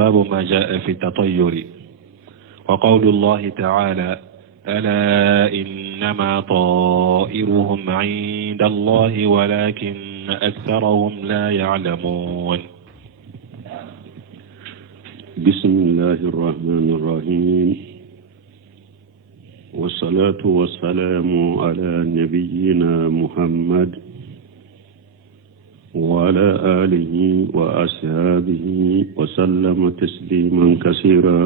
باب ما جاء في التطير. وقول الله تعالى: ألا إنما طائرهم عند الله ولكن أكثرهم لا يعلمون. بسم الله الرحمن الرحيم، والصلاة والسلام على نبينا محمد وعلى آله وأصحابه وسلم تسليما كثيرا.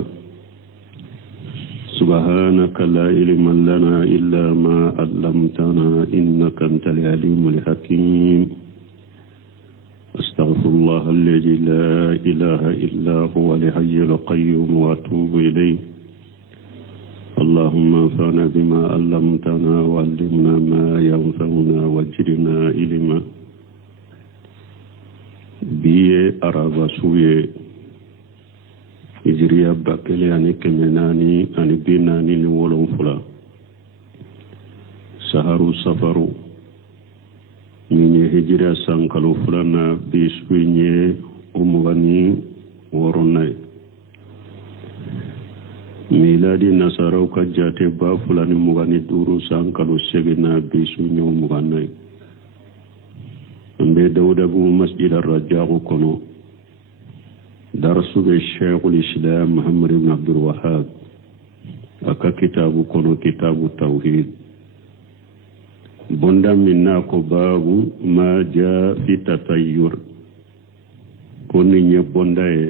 سبحانك لا علم لنا إلا ما علمتنا إنك أنت العليم الحكيم. أستغفر الله الذي لا إله إلا هو الحي القيوم وأتوب إليه. اللهم انفعنا بما علمتنا وعلمنا ما ينفعنا وزدنا علما. biye araba suye hijriya bakele ani kemenani ani binani ni wolonfula saharu safaru mini hijriya sankalo fulana bisuye umugani woronai miladi nasarau kajate ba fulani mugani duru sankalo segena bisuye umuganai ambe dawda bu masjid ar-rajaa kono darsu be shaykh al-islam muhammad ibn abdul wahhab aka kitabu kono kitabu tawhid bonda minna ko babu ma jaa fi tatayyur koni nye bonda e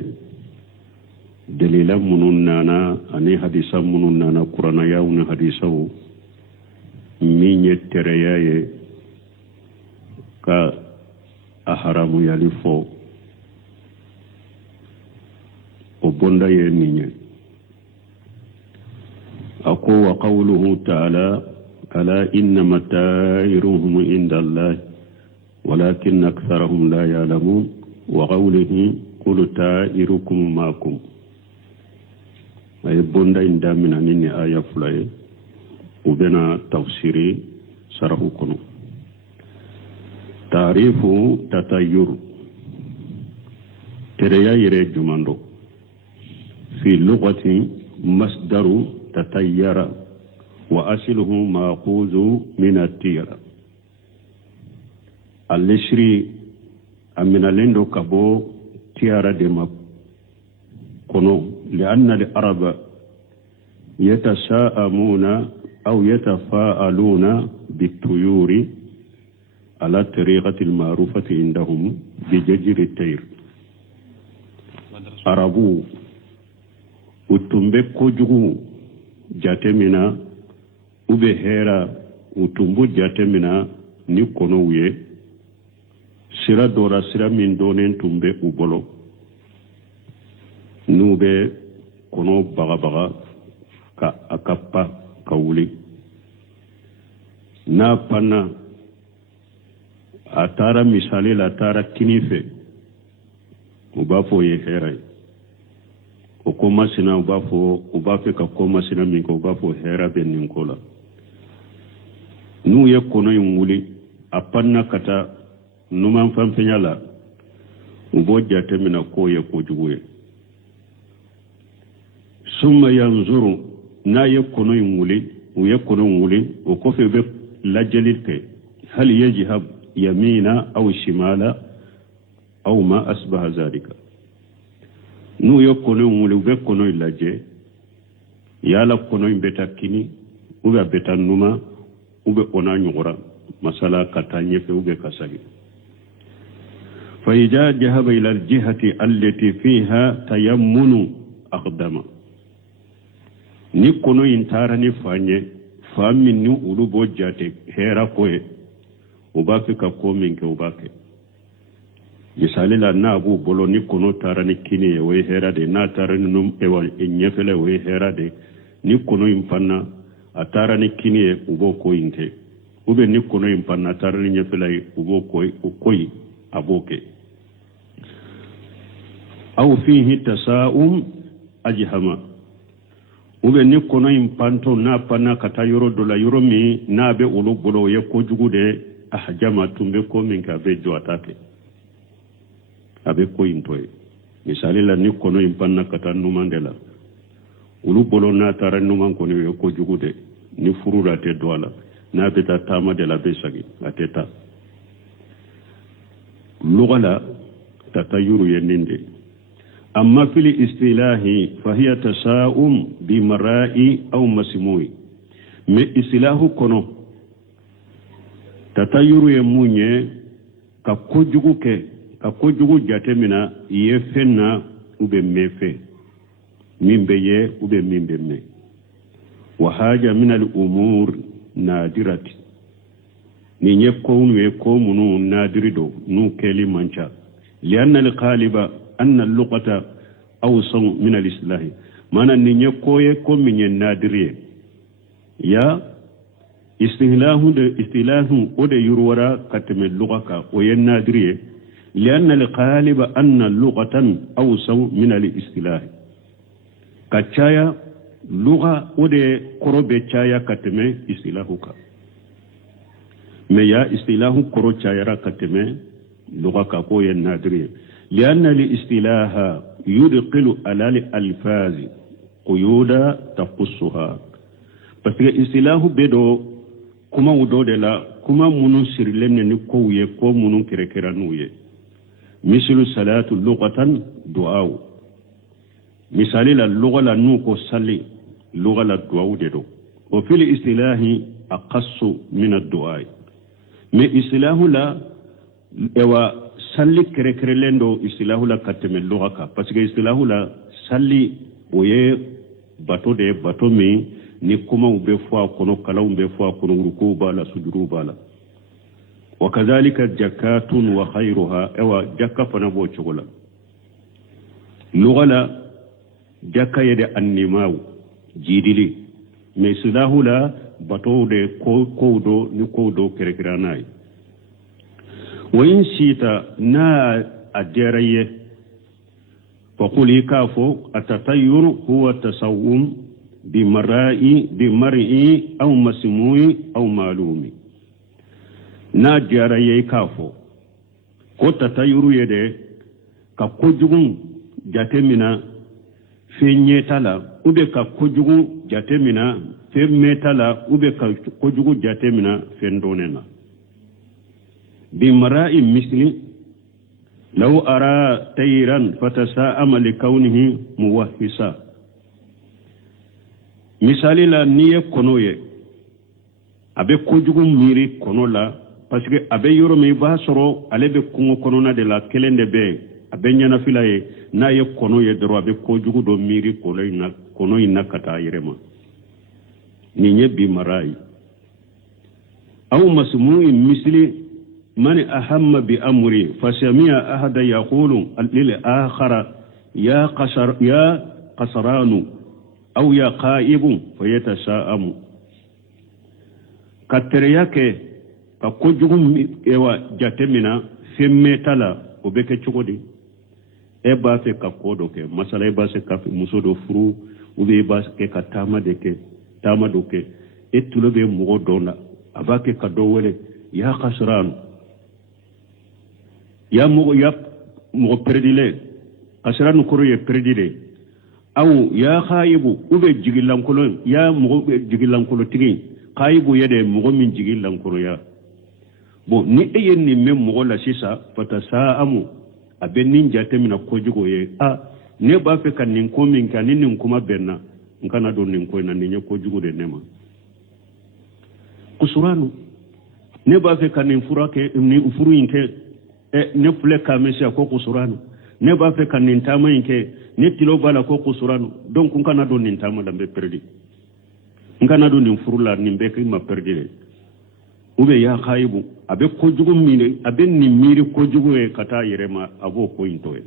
dalila munun nana ani hadisa munun nana qur'ana yawna hadisawu mi nye tereyaye ka aharamu yalifo o bonda ye minye ako wa qawluhu ta'ala ala innama ta'iruhum inda Allah walakin aktharahum la ya'lamun wa qawluhu qul ta'irukum ma'akum ay bonda indamina nini aya fulaye ubena tafsiri sarahu kono. تعريف تطير تريا جماندو في اللغة مصدر تطير وأصله مأخوذ من الطير الشري من لندو كبو تيارا دمك كنو لأن العرب يتساءمون أو يتفاءلون بالطيور على الطريقة المعروفة عندهم بججر الطير. عربو utumbe kojugu jatemina ube hera utumbu jatemina ni kono uye sira dora sira min donen tumbe ubolo nube kono baga ka akappa kawuli na pana atara misali la tara kinife ubafo ye herai okoma sina ubafe ka koma sina minko ubafo hera benin kola nu ye kono yunguli apanna kata numan fanfenyala ubo jatemina ko ye ko juwe summa yanzuru na ye kono yunguli uye kono yunguli okofe be lajelite hal yajhab يمينا أو شمالا أو ما أصبح ذلك نو يكونوا مولو بكونوا إلاجي يالا كونوا بيتا كيني وبا بيتا نوما وبا أنا نغرا مسألة كتانية في وبا كساقي فإذا جهب إلى الجهة التي فيها تيمن أقدم نكونوا ينتارني فاني فامن نو أولو جاتي هيرا كوي ubake ka ko min ke ubake misali la na abu bolo ni kono tarani kini we hera de na tarani num ewa nyefele we hera de ni kono impanna atarani kini ubo ko inte ube ni kono impanna tarani nyefele ubo ko aboke au fihi tasaum ajhama ube ni kono impanto na pana kata yoro dola yoro mi na be ulu bolo ye ko jugude ahjama tumbe ko min ka be jo atake abe ko intoy misali la ni kono impanna kata numandela ulu bolo na tara numan kono yo ko jugude ni furura te doala na beta tama de la besagi ateta lugala tatayuru yeninde amma fil istilahi fahiya tasaum bi mara'i aw masmui me istilahu kono tatayuru ye munye ka kojugu jatemina ye fenna ube mefe min be ye ube min be me wa haja min al umur nadirati ni nye kownu ye ko munu nadirido nu keli mancha lianna al qaliba anna al luqata awsan min al islahi mana ni nye koye ko minye nadiriye ya istilahu ode yurwara katme luqaka o ye nadiriye lianna al qaliba anna luqatan awsan min al istilahi kachaya lugha ode korobe chaya katme istilahuka me ya istilahu koro chayara katme lugha ka ko yen nadri lianna li istilaha yudqilu alal alfazi quyuda taqussuha parce que istilahu bedo kuma udode la kuma munu sirlenne ni ko wiye ko munu kerekera nuye mislu salatu lughatan du'a misali la lugha la nu ko salli lugha la du'a dedo wa fil istilahi aqassu min ad-du'a mais istilahu la ewa salli kere lendo istilahu la kateme lugha ka parce que istilahu la salli oye bato mi ni kuma ube fwa kono kala ube fwa kono ruku bala sujuru bala wa kadhalika jakatun wa khayruha ewa jakka fana bo chogola lugha la jakka yede annimaw jidili mais istilahu la bato de ko do kere nay وإن شئت نا أجريه فقولي كافو التطير هو التصوم بمرئي أو مسموي أو معلومي نا جريه كافو كو تطير يده كوجون جاتمنا في نيتالا ube ka kojugu jatemina fe metala ube ka kojugu jatemina fe ndonena بمراء مثل لو أرى تيرا فتساءم لكونه موهسا مثال لا نية كنوية أبي كوجو ميري كنولا parce que abe yoro mi ba soro ale be kungo konona de la kelende be abe nyana filaye na ye kono ye dro abe kojugu do miri kono ina kata yerema ni nye bi marai au masmu'i misli من أهم بأمري فسمع أحد يقول للآخر يا قصران أو يا قائب فيتساءم كترياك كوجوم إيوا جاتمنا في ميتالا وبك تشودي إبا في كاكودوك مثلا إبا في كافي مسودو فرو وبي إبا في كتاما دوك إتلوبي مغدونا أباك كدوولي يا قصران ya mo perdile asran ko ye perdile aw ya khaibu ube jigilankolo ya mo jigilankolo tigi khaibu yede mo min jigilankolo ya bo ni eyen ni mem mo la sisa fatasaamu abenin jatemina ko jigo ye ne ba fe kan nin ko min kan nin kuma benna ngana do nin ko nan ni ko jigo de nema kusuranu ne ba fe kan nin furake ni furu inke ne fule kamesha ko kusurano ne ba fe kan nintama inke ne tilo bala ko kusurano donc kana do nintama lambe perdi ngana do nin furula nimbe ma perdi ube ya khaibu abe ko jugu mine abe ni miri ko jugu e kata yerema abo ko intoe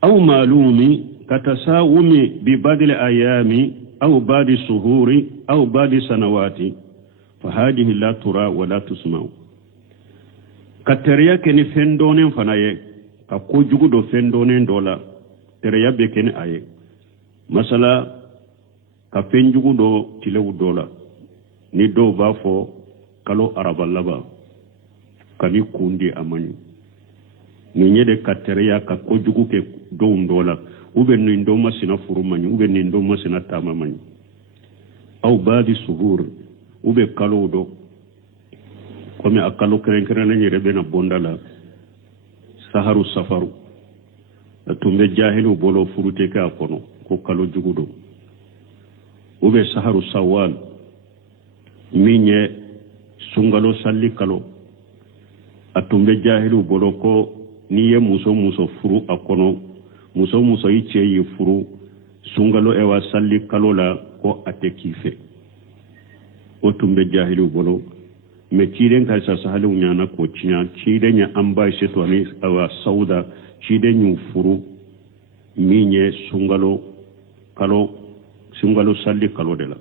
aw malumi katasawumi bi badil ayami aw badi suhuri aw badi sanawati fa hadhihi la tura wa la tusma'u kateriya keni fendonen fanaye ka kojugu do fendonen dola teriya be keni aye masala ka fenjugu do tilewu dola ni do ba fo kalo arabalaba kami kundi amani ni nyede ka tereya ka kojugu ke do ndola ube ni ndo masina furu manyi ube ni ndo masina tama manyi au badi suhur ube kalo do kome akalo keren na nyere bena bondala saharu safaru tumbe jahilu bolo furute ka kono ko kalo jugudo ube saharu sawal minye sungalo salli kalo atumbe jahilu bolo ko niye muso furu akono muso iche yi furu sungalo ewa salli kalo la ko ate kife o tumbe jahilu bolo me ciiden ka sa sahalu nyana ko cinya ciiden ya amba sheto ani awa sauda ciiden yu furu minye sungalo salli kalo de la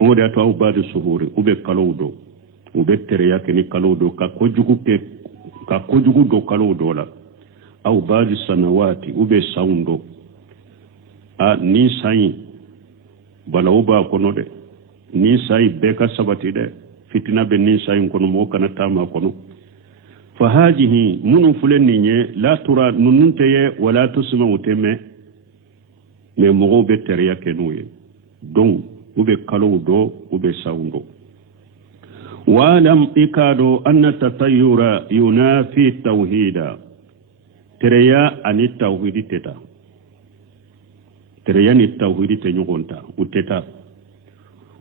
o de to badu suhuri ube kalo do ube tere yake ni kalo do ka kojugu do kalo do la au badu sanawati ube saundo a ni sai bala uba kono de ni sai beka sabati de fitina be ni sai kono mo kana tama kono fa hajihi munu fulenni nye la tura nununte ye wala tusma uteme me mo be tere yake nuye donc ube kalo do ube saundo walam ikado anna tatayyura yunafi tawhida tereya ani tawhidi teta tereya ni tawhidi te nyugonta uteta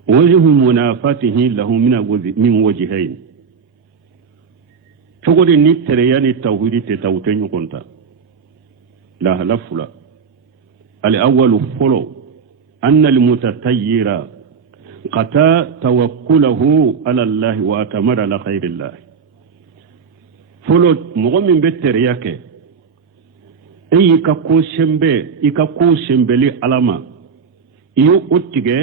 wajhu munafatihi lahu min wajhayn togodi ni tereya ni tawhidi teta ute nyugonta la halafula al awwalu folo أن المتطير قطع توكله على الله وأتمر على خير الله فلو مغمن بترياك أي كاكو شمبي لي علامة يو أتيجي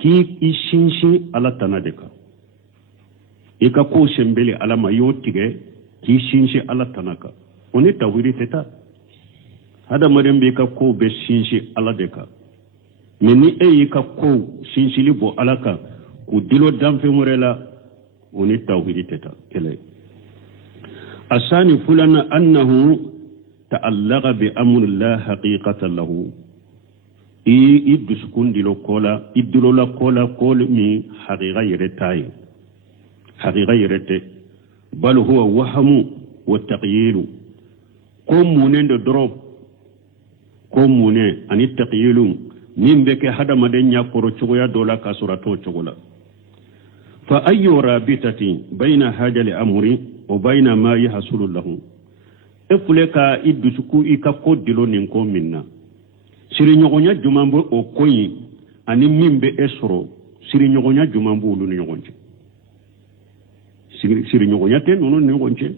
كي إشينشي على تنادك إكاكو شمبي لي علامة يو أتيجي كي إشينشي على تناك وني تاويري تتا هذا مريم بيكاكو بشينشي على دكا meni ka ko sinshili bo alaka ku dilo damfe murela oni tawhidi teta kele asani fulana annahu ta'allaqa bi amri Allah haqiqatan lahu iduskun dilo kola idilo la kola kol mi haqiqa yerete bal huwa wahamu wa taqyilu komune ndo drop komune ani taqyilu min beke hada maden yakoro chogoya dola kasurato chogola fa ayyu rabitati baina hajali amri wa baina ma yahsulu lahu efuleka idusuku ikako dilo ninko minna siri nyogonya jumambo o koyi ani mimbe esro siri nyogonya jumambo ulu nyogonje siri nyogonya ten nono nyogonje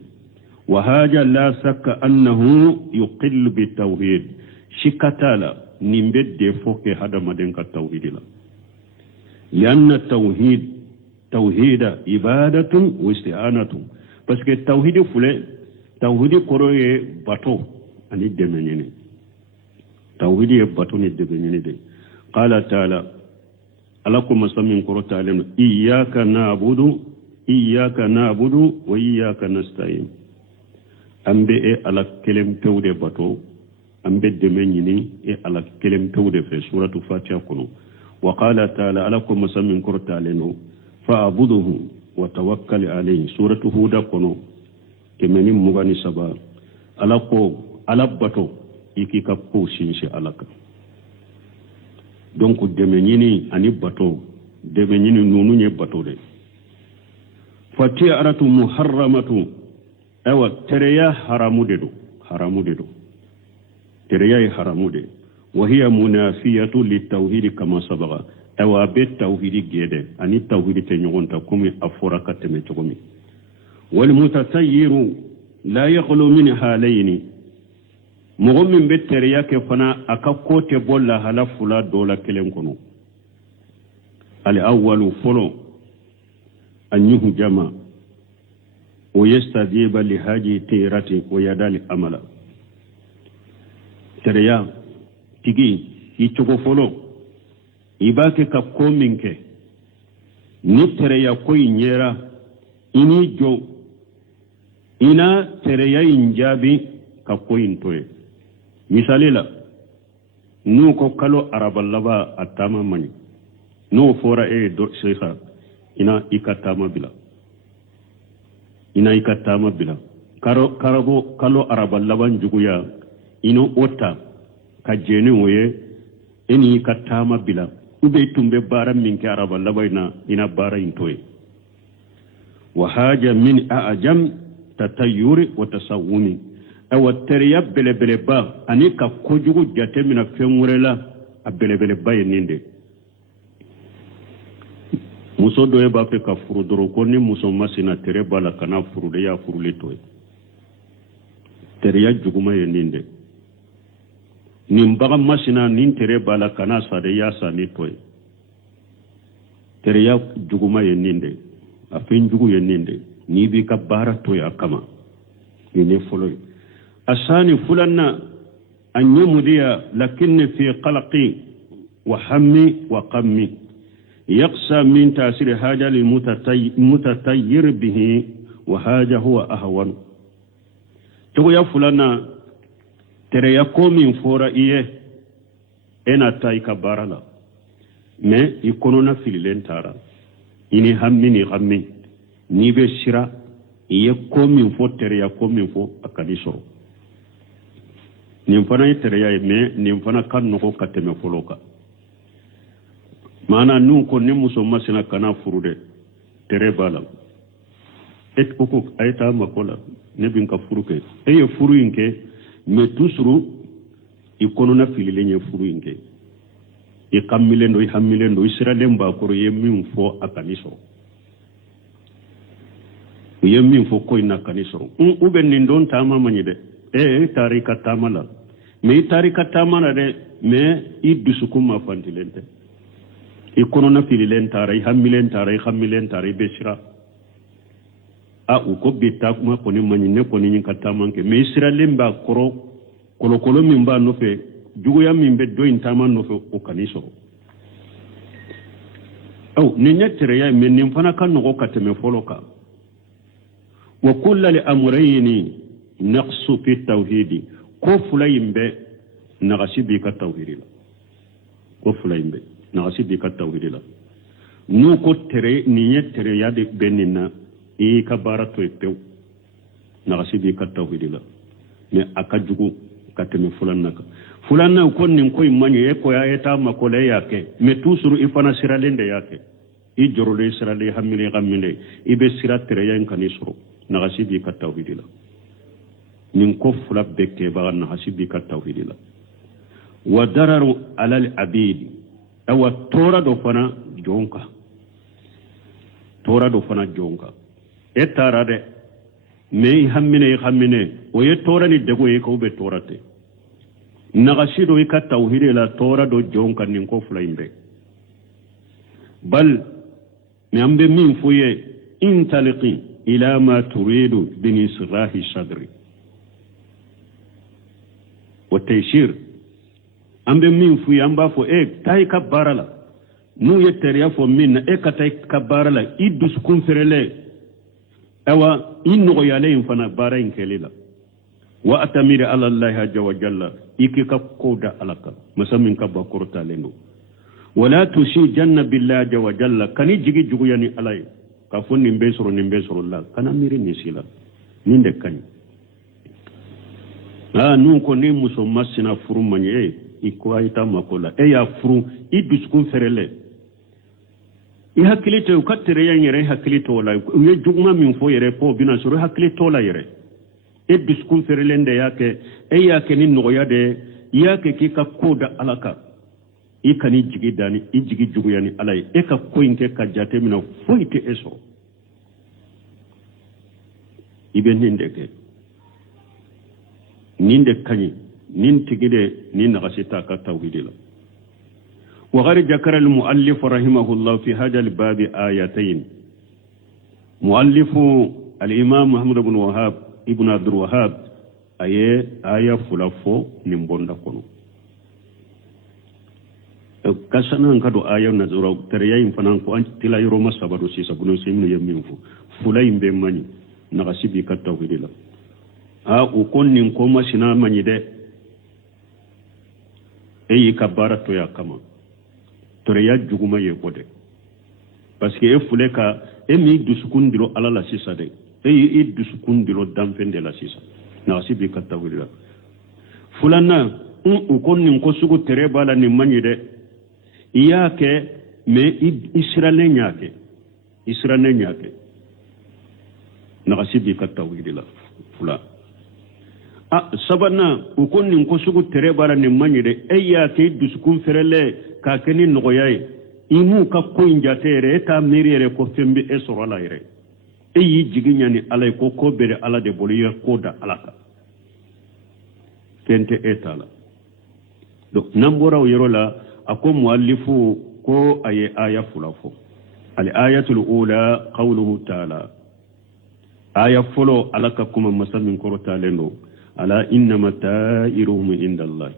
wa haja la sakka annahu yuqillu bi tawhid shikatala nimbe defoke hada madenka tawhidila lianna tawhida ibadatun wa isti'anatun parce que tawhidi koroye bato ani demenene tawhidi bato ni demenene de qala ta'ala alakum masamin korota alim iyyaka na'budu wa iyyaka nasta'in ambe ala kelem tawde bato ambe demenini ala kelem tawde fe suratu fatiha kono wa qala ta'ala alakum masamin korota aleno fa'buduhu wa tawakkal alayhi suratu huda kono kemeni mugani saba alabato ikika ko shinshi alaka donc demenini ani bato demenini nunu nye bato de fatiha aratu muharramatu awa tereya haramu dedo tereya haramu de wa hiya munafiyatu litawhid kama sabaga awa be tawhid gede ani tawhid te nyogonta kumi afora kateme togomi wal mutatayyiru la yakhlu min halayn mu'min be tereya ke fana akakko te bolla halafula dola kelen kono al awwalu folo anyuhu jama wa yastajiba li haji tirati wa yadali amala tereya tigi ichogo folo ibake ka kominke ni tereya koy nyera ini jo ina tereya injabi ka koyintoye misali la nu ko kalo araballaba atama mani no fora do sheikha ina ikatama bila karabo kalo araballaban juguya ino ota ka jeni woye eni ikatama bila ube tumbe bara minke araballaba ina bara intoye wa haja min a'jam tatayyuri wa tasawumi awa teriya belebele ba ani ka kojugu jate mina fenwurela a belebele ba ye ninde muso dɔ ye b'a fɛ ka furu dɔrɔn ko ni muso masina tere b'a la kana furu de y'a furule to ye teriya juguma ye ninde nin baga masina nin tere b'a la kana sa de y'a sa ni to ye teriya juguma ye ninde a fɛn jugu ye ninde n'i b'i ka baara to ye a kama ni ne fɔlɔ ye asani fulanna an yamudiya lakinni fi qalqi wa hammi wa qammi يقسى من تأثير حاجة للمتتير به وحاجة هو أهون تقول يا فلانا ترى يقوم من فورا إيه أنا تايك بارلا ما يكونون في اللينتارا إني همي نيبي شرا يقوم من فور ترى يقوم من فور أكاديسو نيمفانا ترى يا نيمفانا كان نقول كتم فلوكا mana nun ko ni muso masina kana furude tere bala et koko ayta makola ne bin ka furuke eye furu inke me tusuru ikono filile nye furu inke e kamilendo e hamilendo israelen ba ko yemmin fo akaniso yemmin fo ko ina kaniso ube nin don tama manyide tarika tamala me tarika tamala de me idusukuma fantilente ikono fililen tara hamilen tara khamilen tara besira a uko beta kuma koni manyine koni nyin katamanke me israelen ba kolo min ba no fe jugoya min be do intama no fe o kaniso aw ni netere ya men nim fana kan no kateme foloka wa kullu li amrayni naqsu fi tawhidi ko fulayimbe nagasibi ka tawhidila ko fulayimbe nagasibi ka tawhidila nu ko tere ni netere ya de benina e ka barato epew nagasibi ka tawhidila me akajugu kateme fulanna ko nin koy manye ko ya eta makole yake me tusuru ifana siralende yake i jorole sirale hamile gamile ibe siratere yan kanisuru nagasibi ka tawhidila min ko fula bekke ba nagasibi ka tawhidila wa dararu alal abidi awa tora do fana jonka etara de me hammine o ye tora ni dego ye ko be torate nagasido ka tawhidila tora do jonka nin ko fula imbe bal mi ambe min fuye intaliqi ila ma turidu bin israhi sadri wa tayshir ambe min fuye amba fo tay ka barala nu yeteriya fo min ka tay ka barala idus kun ferele awa inno yale infana bara in kelila wa atamira ala allah azza wa jalla ikika koda alaka masamin ka bakurta lendo wala tushi janna billahi azza wa jalla kani jigi jugu yani alay ka fonni mbesoro la kana miri ni sila ninde kani nun ko ni muso masina furu manye iko ayta makola ya furu idusku ferele i hakilito ka tere yanyere hakilito wala ye juguma min fo yere po bina suru hakilito la yere idusku ferele nde yake ni noya de yake ki ka koda alaka i kani jigi dani i jigi jugu yani alay ka koinke ka jate mina foite eso ibe ninde kanyi nin tigide nin nagasita ka tawhidila وغير ذكر المؤلف رحمه الله في هذا الباب آيتين مؤلف الإمام محمد بن وهاب ابن عبد الوهاب آية فلافو نمبوندا كونو kasana ngado aya nazura teriya infana ko anti tila yoro masabado si sabunu simu yemminfu fulay mbe mani nagasibi ka tawhidila u konnin ko masina mani de eyi ka bara to ya kama tore ya juguma ye bode parce que e fule ka e mi dusukundiro ala la sisa de eyi dusukundiro damfende la sisa nagasibi ka tawhidila fulana u konnin ko sugu tere bala ni mani de iyake me israelen nyake nagasibi ka tawhidila fula sabana u konnin ko sugu tere bala ni mani de eyake dusukun ferele ka keni nogoyaye imu ka ko injatere ta miriere ko fembi esoro la ire eyi jiginyani alay ko ko bere ala de boliya ko da alaka kente etala donc nambora o yerola ako muallifu ko aye aya fulafo al ayatul ula qawluhu ta'ala aya folo alaka kuma masamin korota lendo ala innama ta'iruhum indallah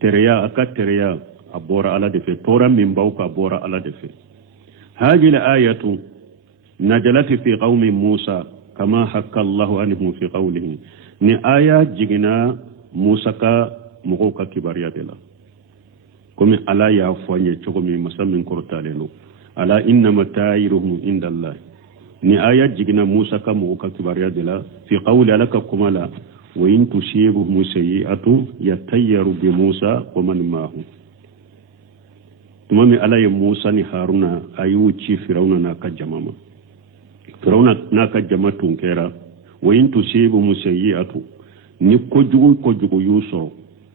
tereya aka tereya abora ala defe tora min bawka abora ala defe هذه الآية نزلت في قوم موسى كما حكى الله عنه في قوله ni aya jigina Musa ka mogo ka kibariya de la comme ala ya foanye chogomi masamin korotale no ala innama ta'iruhum indallah ni aya jigina Musa ka mogo ka kibariya de la fi qawli alaka kumala wa in tusibuhum sayi'atu yatayyaru bi Musa wa man ma'ahu tumami ala ya Musa ni Haruna ayu ci Firauna na ka jamama Firauna na ka jamatun kera wa in tusibuhum sayi'atu ni kojugu yuso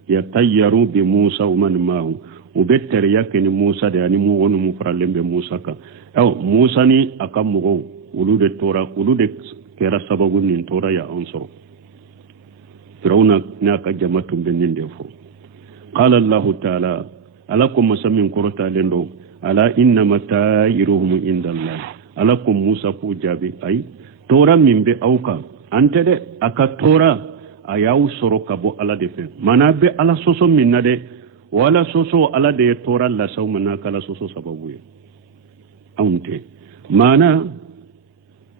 yatayyaru bi Musa wa man ma'ahu ubetter yake ni Musa de ani mu wonu mu fralembe Musa ka Musa ni akamugo ulude tora ulude kera sababu ni tora ya ansoro Firauna na ka jamatum benin defo qala Allah ta'ala alakum masamin korota lendo ala inna mata'iruhum indallah alakum Musa ku jabi ay tora mimbe auka ante de aka tora ayaw soro kabo ala defe mana be ala soso minna de wala soso ala de tora la sawmana kala soso sababu aunte mana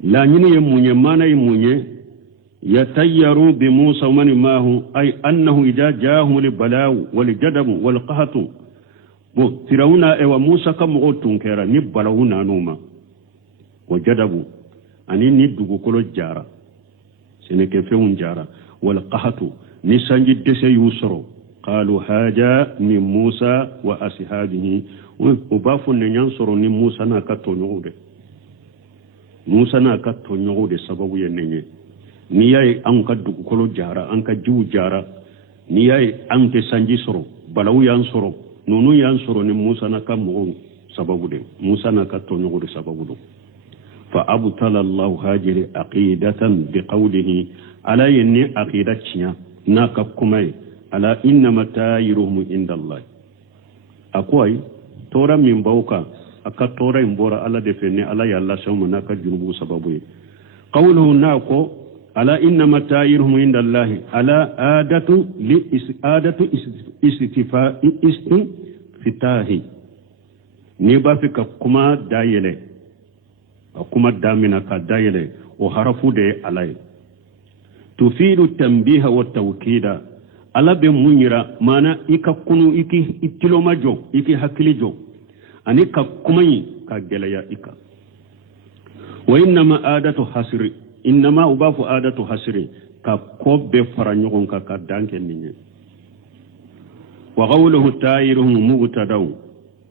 la nyine yemunye mana yemunye yatayyaru bi Musa wa man mahu ay annahu idha jaahum li bala'u wal jadabu wal qahatu bo Firauna e wa Musa kam o tunkera ni balawu nanuma wa jadabu ani ni dugu kolo jara sene ke feun jara wal qahatu ni sanji dese yusro qalu haja min Musa wa ashabihi o bafu ne nyansoro ni Musa na ka to nyude Musa na ka to nyude sababu yenenye ni yayi an ka dugu kolo jara an ka jiwu jara ni yayi an te sanji soro balawu yan soro nonu yan soro ni Musa na ka mo sababu de Musa na ka to nyude sababu do fa abtala Allah hajiri aqidatan biqawlihi ala yanni aqidatiya na ka kumai ala inna mata'iruhum indallah akwai tora min bauka aka tora imbora ala de fenne ala ya Allah shamu na ka junubu sababu qawluhu nako ala inna mata'iruhum indallah ala adatu li adatu istifitahi ni ba fi ka kuma dayele kuma damina ka dayele o harafu de alai tufidu tanbiha wa tawkida ala be munyira mana ika kunu iki itiloma jo iki hakili jo ani ka kumai ka gelaya ika wa inma adatu hasri inma ubafu adatu hasri ka kobbe faranyogon ka danke ninye wa qawluhu ta'iruhum mubtadaw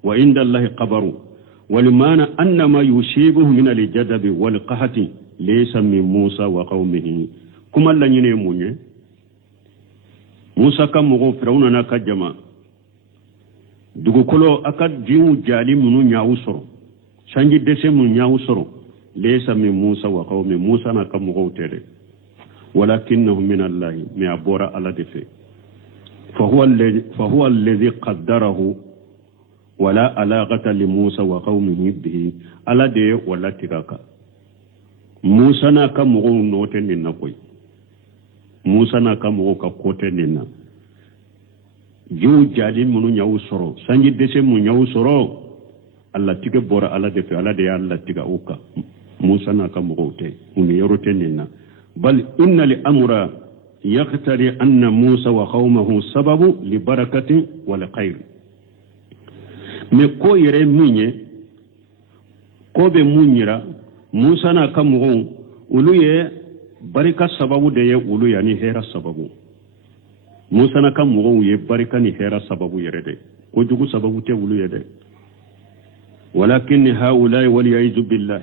wa inda allahi qabaru ولمعنى أن ما يشيبه من الجدب والقحة ليس من موسى وقومه كما لن ينموني موسى كم مغو فرعون ناكا جماع دوغو كلو أكاد جيو جالي منو نياو سرو سانجي دسي من نياو سرو ليس من موسى وقومه موسى ناكا مغو تيري ولكنه من الله ميابورا على دفي فهو الذي قدره ولا علاقة لموسى وقومه به على دي ولا تراكا موسى ناكا مغو نوتن لنا كوي موسى ناكا مغو كوتن لنا جو جادي منو نياو سرو سانجي دسي منو نياو سرو الله تيكا بورا على دي في على دي الله تيكا اوكا موسى ناكمغوتي ونيروتننا بل إن الأمر يقتضي أن موسى وقومه سبب لبركة ولخير مكو يري ميني كوبي مونيرا موسى ناكمغو ولوye barika sababu de ye ulu ya ni hera sababu musa na kan mugo ye barika ni hera sababu yere de ko jugu sababu te ulu ye de walakin haula wal yaizu billah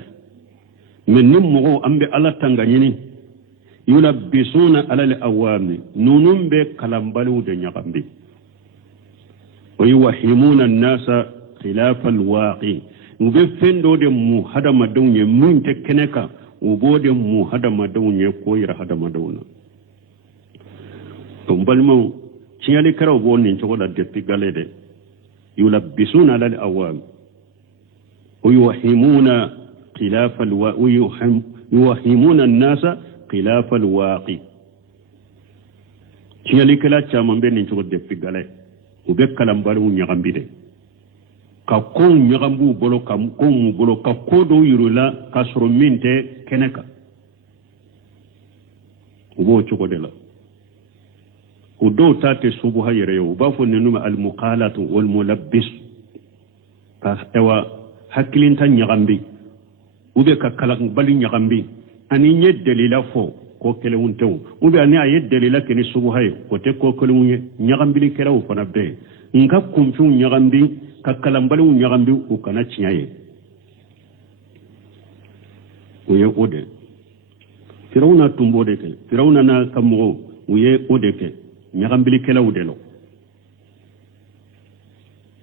min nim mugo ambe ala tanganyini yulabbisuna ala al awami nunum be kalambalu de nyakambi wa yuwahimuna an-nasa khilafa al-waqi ube fendo de mu hada madunye mun te keneka ubode mu hada madawunye ko yira hada madawuna to balmo ciyali karaw bo nin to da depi galede yulabbisuna lal awam ويوهمون خلاف يوهمون الناس خلاف الواقع ciyali kala caman be nin cogo depi gale ube kalambalu nyagambide ka kon nyagambu bolo ka kon mu bolo ka kodo yirula ka soro minte keneka ubo cogo de la udo tate subuha yere yo ba fo nenuma al muqalatu wal mulabbis ka ewa hakilinta nyagambi ube ka kala bali nyagambi ani nye dalila fo ko kele wuntew ube ani aye dalila keni subuha yo ko te ko kele wunye nyagambi kera wo fana be nga kumfu nyagambi ka kalambali nyagambi u kana ciyaye uye ode firawna tumbo de ke firawna na kammo uye ode ke nyagambi kela udelo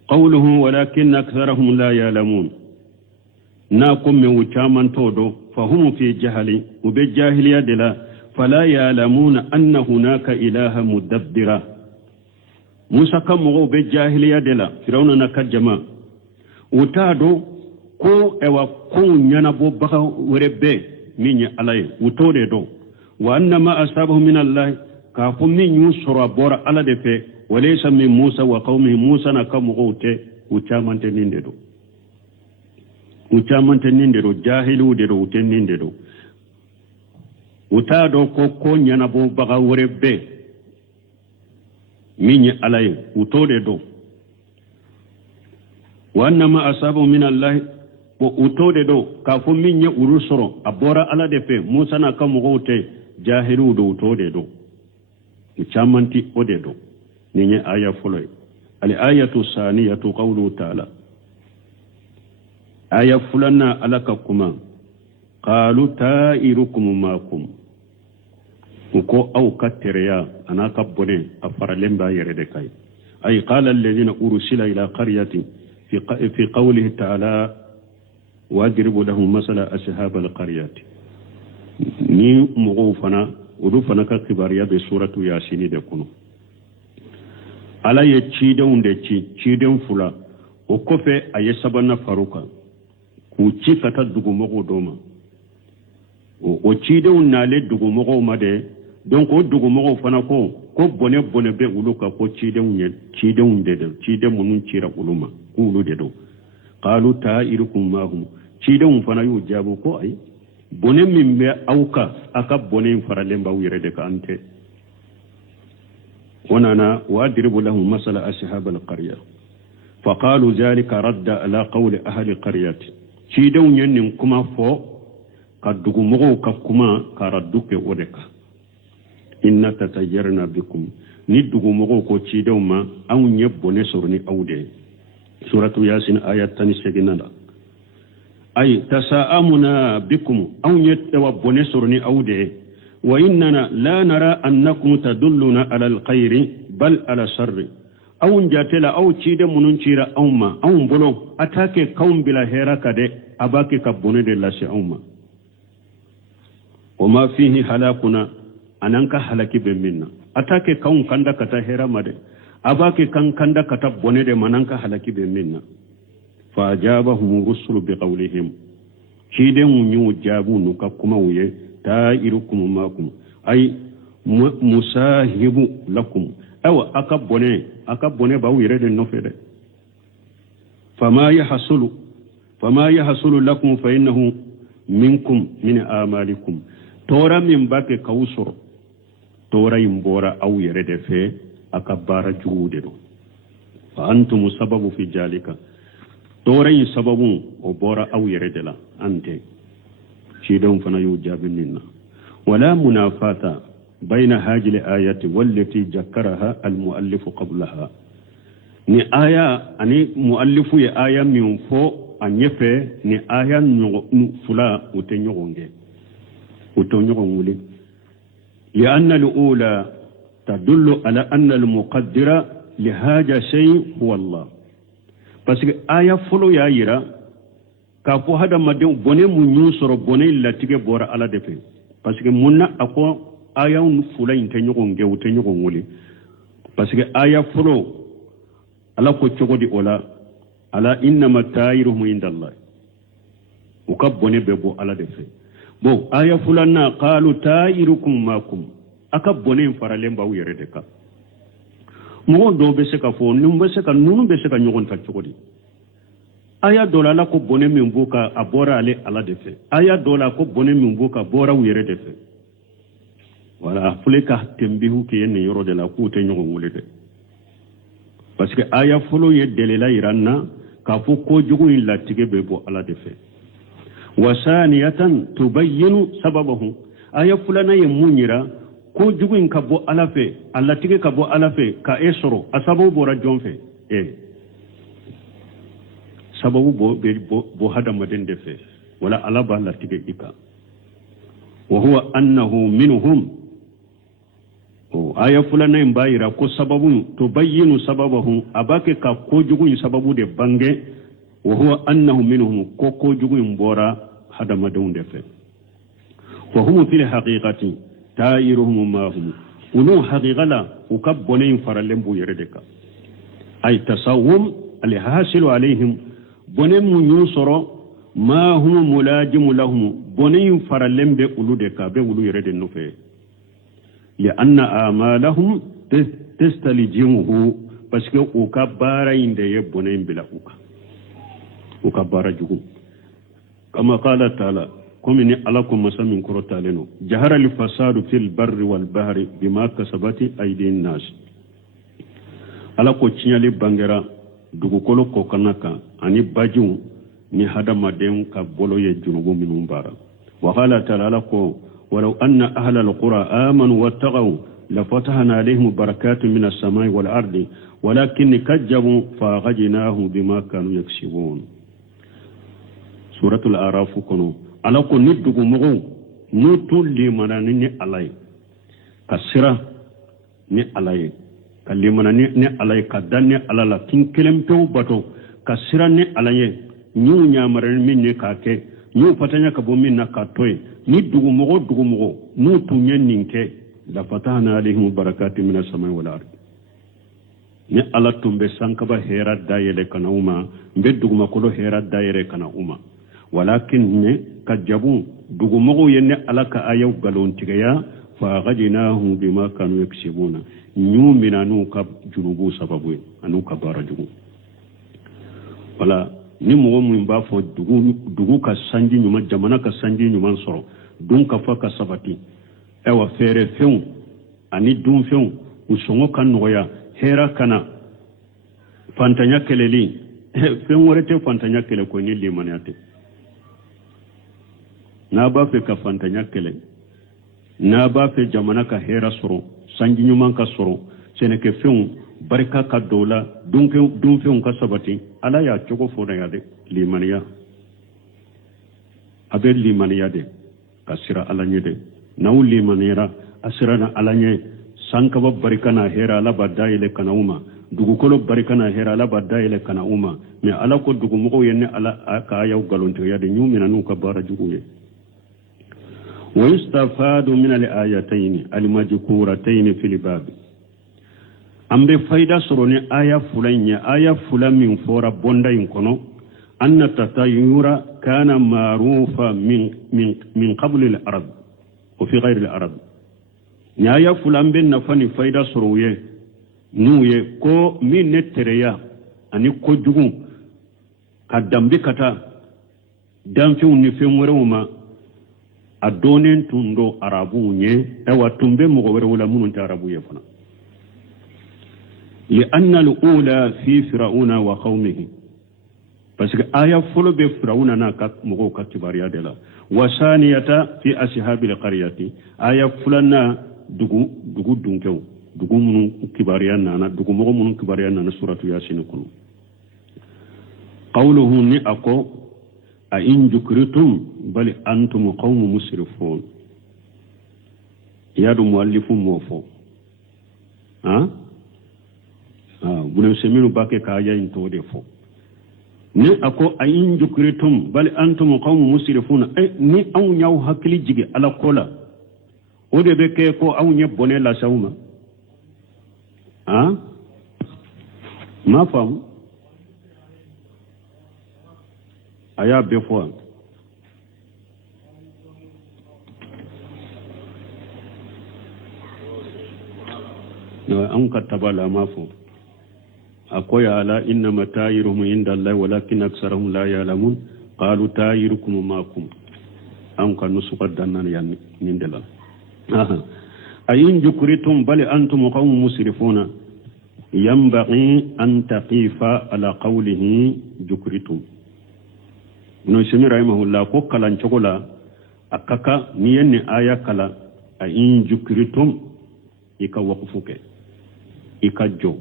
qawluhu walakin aktharuhum la ya'lamun na kumme wucaman todo fahum fi jahali ube jahiliya dela fala ya'lamuna anna hunaka ilaha mudabbira musa kan mo be jahiliya dela firawna na kajama utado ko ewa ko nyana bo baka werebe minya alay utode do wa anna ma asabahu min allah ka fu min yusra bora ala de fe walaysa min musa wa qaumihi musa na kan mo te utamante ninde do utamante ninde do jahilu de do utenninde do utado ko nyana bo baka werebe minye alaye utode do wanna ma asabu min allah wa utode do ka fo minye urusoro abora ala de fe musa na kam gote jahilu do utode do chamanti ode do ninye aya fuloy ali ayatu saniyatu qawlu ta'ala aya fulana alaka kuma qalu ta'irukum ma'akum ko aw katreya anaka bone afara lemba yere de kay ay qala alladhina ursila ila qaryatin fi qawlihi ta'ala wadribu lahum masala ashab alqaryat ni mughfana udu fana ka kibariya be suratu yasin de kuno ala ye ciden fula o kofe aye sabana faruka ku ci kata dugu mogo doma o ciden nale dugu mogo made donc o dugu mogo fana ko bone be uluka ko ciden de munun cira uluma ulu de do qalu ta'irukum mahum ciden fana yu jabu ko ay bone min be auka aka bone farale mbaw yere de ka ante ونانا وادرب لهم مثل أصحاب القرية فقالوا ذلك رد على قول أهل القرية شيدون ينن كما فو قد مغو كما كردوك ودك إن تتجرنا بكم ندغو مغو كو شيدون ما أو نيبو نسرني أودي سورة ياسين آيات تاني سجنانا أي تساءمنا بكم أو نيبو نسرني أودي وإننا لا نرى أنكم تدلنا على الخير بل على الشر أو نجاتلا أو تشيد مننشيرا أو ما أو بلو أتاكي قوم بلا هيرا كده أباكي كبوني دي لاشي أو ما وما فيه حلاقنا أنانك حلاكي بمنا أتاكي قوم كندا كتا هيرا مده أباكي كندا كتا بوني دي منانك حلاكي بمنا فأجابهم رسل بقولهم تشيد منيو جابو نكاكما ويه تائركم ماكم أي مساهب لكم أو أكبوني باو يرد النفر فما يحصل لكم فإنه minkum min amalikum tora min bake kawsur tora imbora aw yerede fe akabara juude do fa antum sababu fi jalika tora yi sababu o bora aw yerede la ante shi don fana yu jabinna wala munafata bayna hajil ayati wallati jakkaraha al muallif qablaha ni aya ani muallifu ya aya min fo anyefe ni aya fula utenyogonge utonyogongle لأن الأولى تدل على أن المقدر لهذا شيء هو الله بس آية فلو يا يرا كافو هذا مدين بني منيوسر بني لاتيجي بورا على دفع بس منا أقوى آية فلا ينتنيغون جو تنيغون ولي بس آية فلو على كتشوغو دي أولا على إنما تايرهم عند الله وكب بني بيبو على دفع بو آية فلنا قالوا تايركم ماكم أكب بني فرالين باو يردك مو دو بسكا فون نم بسكا نونو بسكا نيغون تشوغو دي aya dola la ko bone min buka abora ale ala defe aya dola ko bone min buka bora wire defe wala aflika tembihu ke yen yoro de la ku te nyogo ngulede parce que aya folo ye delela iranna ka fo ko jugu illa tige be bo ala defe wasaniyatan tubayyinu sababahu aya fulana ye munyira ko jugu in ka bo ala fe alla tige ka bo ala fe ka esoro asabu bora jonfe sababu bo hada maden defe wala alaba la tige dika wa huwa annahu minhum aya fulana imbayira ko sababu to bayyinu sababahu abake ka ko jugu sababu de bange wa huwa annahu minhum ko jugu mbora hada maden defe wa hum fil haqiqati ta'iruhum ma hum ulu haqiqala ukabbone faralembu yeredeka ay tasawum alhasilu alaihim bone mu nyusoro ma hum mulajimu lahum bone faralembe ulude ka be ulu yerede nufe li anna amalahum tastalijimuhu parce que o ka bara inde ye bone bila uka bara jugu kama qala taala comme ni alakum masamin korotaleno jahara al fasadu fil barri wal bahri bima kasabati aydin nas alako chinyale bangera dugukolo ko kanaka ani baju ni hadamaden ka bolo ye junubu minun bara wa qala ta'ala ko walau anna ahla alqura amanu wattaqaw la fatahna alaihim barakatun minas samai wal ardi walakin kajjabu faghajnahum bima kanu yaksibun suratul araf kono alako ni dugumugo nutul limanani ni alay kasira ni alay kalimana ni alay kadanne alala kin kelempew bato kasira ni alaye nyu nyamaren min ne kake nyu patanya ka bo min na katoy ni dugumugo nu tunyen ninke la fatahna alaihim barakatun minas samai wal ard ni ala tumbe sankaba hera dayele kana uma mbe duguma ko hera dayere kana uma walakin ne kajabu dugumugo yenne alaka ayaw galon tigaya fa ghadinahu bima kanu yaksibuna nyu minanu ka junubu sababu anu ka barajugu wala ni mo mu mba fo dugu ka sanji nyuma jamana ka sanji nyuma soro dun ka fa ka sabati ewa fere feun ani dun feun usongo kan noya hera kana fantanya keleli feun worete fantanya kele ko ni limanate na ba fe ka fantanya kele na ba fe jamana ka hera soro sanji nyuma ka soro seneke feun barika ka dola dun feun ka sabati ala ya chogo fona ya de limaniya abe limaniya de kasira ala nyede naw limanira asira na ala nye sankaba barika na hera ala badayele kana uma dugukolo barika na hera ala badayele kana uma me ala ko dugumugo yenne ala ka ayaw galonte ya de nyumina nu ka bara juguye wa yustafadu min al-ayatayn al-majkuratayn fil bab ambe faida soroni aya fulan min fora bonda in kono anna tatayura kana ma'rufa min qabl al-arab wa fi ghayr al-arab ni aya fulan ben nafani faida soroye nuye ko min nettereya ani ko jugu kadambi kata damfi unni femwere uma adonen tundo arabu nye ewa tumbe mo wala wala munun ta arabu ye fana li anna al-ula fi fir'auna wa qaumihi parce que aya folo be fir'auna na ka mo ka kibariya de la wa saniyata fi ashabil qaryati aya fulana dugu dunkew dugu munun kibariya na dugu mo munun kibariya na suratu yasin kunu qawluhu ni ako a in jukritum bal antum qawmun musrifun yadu muallifun mofo bunu seminu bake ka yayin to defo ni ako a in jukritum bal antum qawmun musrifun ni aw nyaw hakli jige ala kola o de be ke ko aw nye bone la sawma ma fam aya befo no an katabala mafo akoy ala inna matayiruhum inda Allah walakin aksarahum la ya'lamun qalu tayirukum maakum an kanu suqaddan yan min dala ayin jukritum bal antum qawmun musrifuna yanbaghi an taqifa ala qawlihi jukritum no shemi rahimahullah ko kalan chogola akaka niyenne aya kala ayin jukritum ika waqfuke ika jo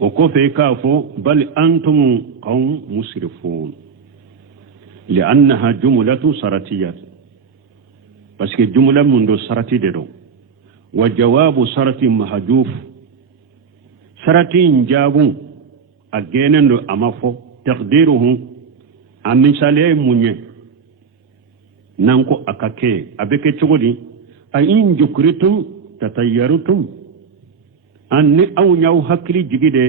o ko fe ka fo bal antum qawm musrifun li'annaha jumlatu saratiyat parce que jumla mundo sarati de do wa jawabu sarati mahjuf sarati njabu agenendo amafo taqdiruhu amisale munye nanko akake abeke chogodi a in jukritum tatayyarutum anni aw nyaw hakli jigide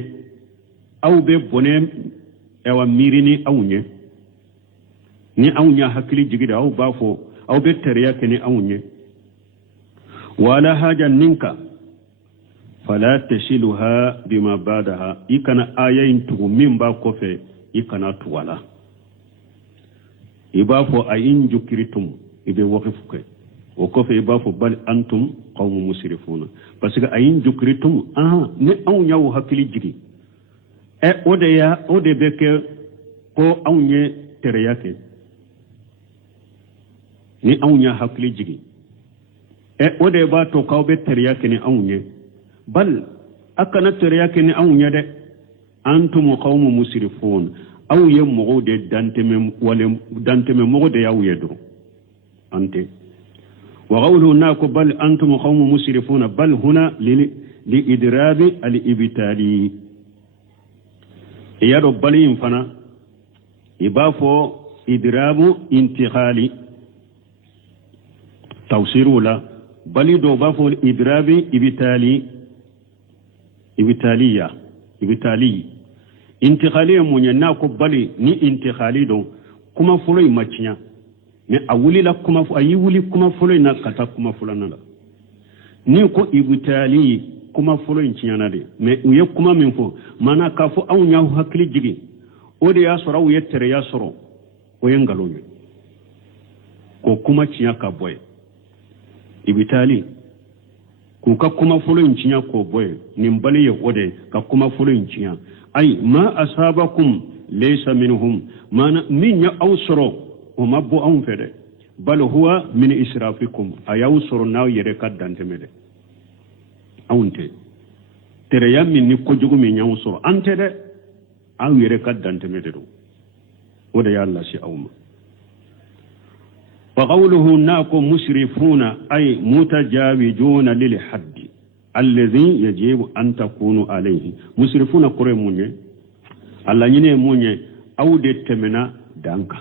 aw be bonem ewa mirini awnye ni aw nya hakli jigide aw bafo aw be teriya kene awnye wala haja ninka fala tashiluha bima badaha ikana ayayin tugu mimba kofe ikana tuwala ibafo ayin jukritum ibe waqifuke o kofe ibafo bal antum qawmun musrifuna parce que ayin jukritum ne aw nyaw hakli jigi e ode beke ko awnye tereyake ni aw nya hakli jigi e ode ba to kaw be tereyake ni awnye bal akana tereyake ni awnye de antum qawmun musrifun aw ye mogo de danteme mogo de yaw yedo ante wa qawluhu nako bal antum qawmun musrifuna bal huna li idrabi al ibtali yado balin fana ibafo idrabu intiqali tawsiru la bali do bafo idrabi ibtaliya intikhali munya na ko bali ni intikhali do kuma fulo macinya me awuli la kuma ayi wuli kuma fulo na kata kuma fulo na ni ko ibtali kuma fulo cinya na de me uye kuma min fo mana ka fo aw nya hakli jigi o de ya soro uye tere ya soro o yengalo ni ko kuma cinya ka boy ibtali ko ka kuma fulo cinya ko boy ni mbali ye ode ka kuma fulo cinya ay ma asabakum laysa minhum mana min ya awsoro o mabbo am fede bal huwa min israfikum ayawsoro naw yere kaddante mede awnte tere yammi ni ko jogu min nyawsoro ante de aw yere kaddante mede do wada ya Allah si awma wa qawluhu naqum musrifuna ay mutajawizuna lil haddi alladhi yajibu an takunu alayhi musrifuna kore munye alla nyine munye awde temena danka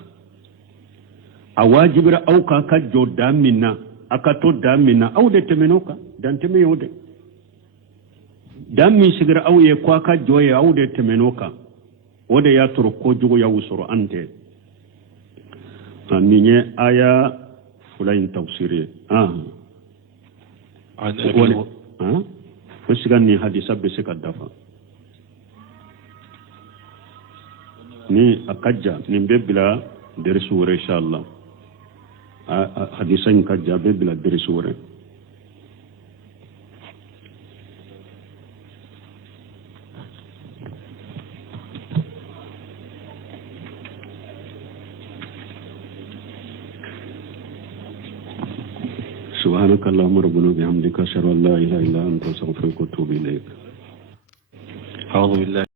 awajibra awka kajjo damina akato damina awde temenoka dan teme yode dammi sigira awye kwa kajjo ye awde temenoka wode ya turu ko jugo ya usoro ante aminye aya fulain tafsiri fasiganni hadisa be se kadafa ni akajja ni bebila dersu inshallah hadisan ka jabe bila derisore سبحانك اللهم ربنا بحمدك أشهد أن لا إله إلا أنت أستغفرك وأتوب إليك. أعوذ بالله